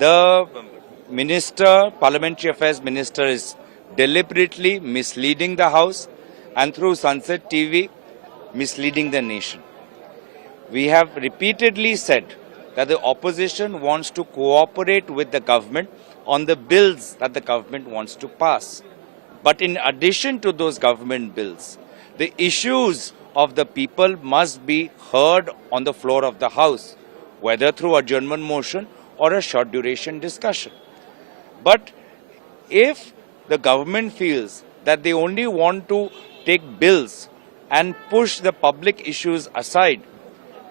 The minister, Parliamentary Affairs Minister, is deliberately misleading the House and through Sunset TV, misleading the nation. We have repeatedly said that the opposition wants to cooperate with the government on the bills that the government wants to pass. But in addition to those government bills, the issues of the people must be heard on the floor of the House, whether through adjournment motion or a short duration discussion. But if the government feels that they only want to take bills and push the public issues aside,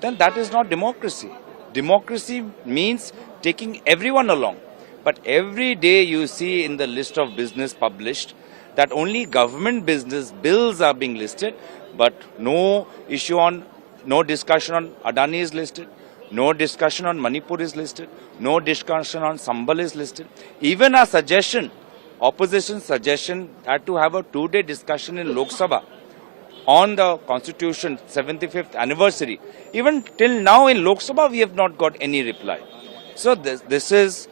then that is not democracy. Democracy means taking everyone along. But every day you see in the list of business published that only government business bills are being listed, but no discussion on Adani is listed, no discussion on Manipur is listed, no discussion on Sambal is listed. Even a suggestion, opposition suggestion, had to have a 2-day discussion in Lok Sabha on the Constitution 75th anniversary. Even till now in Lok Sabha we have not got any reply. So this is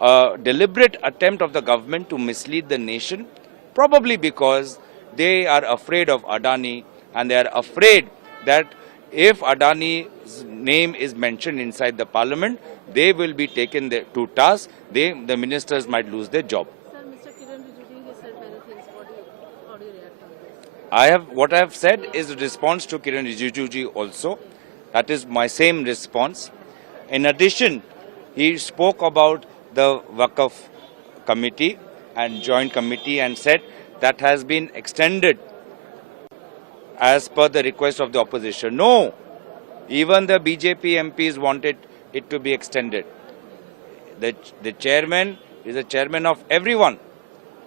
a deliberate attempt of the government to mislead the nation, probably because they are afraid of Adani and they are afraid that if Adani's name is mentioned inside the parliament, they will be taken to task. The ministers might lose their job. Sir, Mr. Kiran Rijiju has said many things. How do you react on this? What I have said is a response to Kiran Rijiju ji also. That is my same response. In addition, he spoke about the Waqf committee and joint committee and said that has been extended as per the request of the opposition. No, even the BJP MPs wanted it to be extended. The chairman is the chairman of everyone,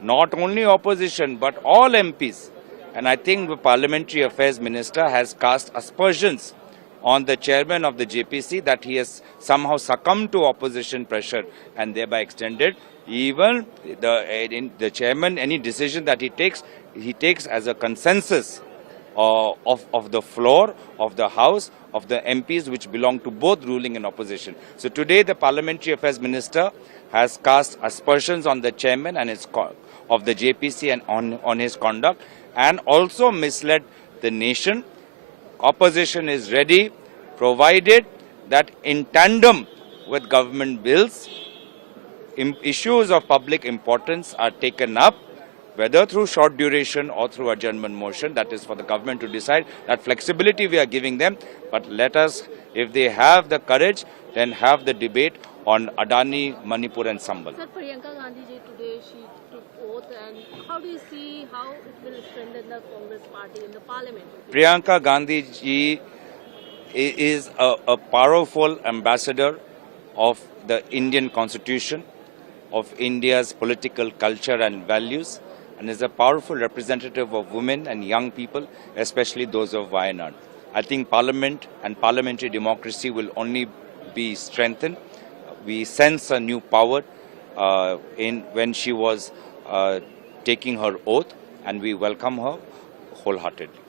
not only opposition but all MPs. And I think the Parliamentary Affairs Minister has cast aspersions on the chairman of the JPC that he has somehow succumbed to opposition pressure and thereby extended. Even the chairman, any decision that he takes as a consensus of the floor, of the House, of the MPs which belong to both ruling and opposition. So today the Parliamentary Affairs Minister has cast aspersions on the chairman and of the JPC and on his conduct, and also misled the nation. Opposition is ready, provided that in tandem with government bills, issues of public importance are taken up, whether through short duration or through adjournment motion. That is for the government to decide. That flexibility we are giving them. But let us, if they have the courage, then have the debate on Adani, Manipur and Sambal. Sir, Priyanka Gandhi ji today, she took oath, and how do you see how it will strengthen the Congress party in the parliament? Priyanka Gandhi ji is a powerful ambassador of the Indian Constitution, of India's political culture and values, and is a powerful representative of women and young people, especially those of Wayanad. I think Parliament and parliamentary democracy will only be strengthened. We sense a new power when she was taking her oath, and we welcome her wholeheartedly.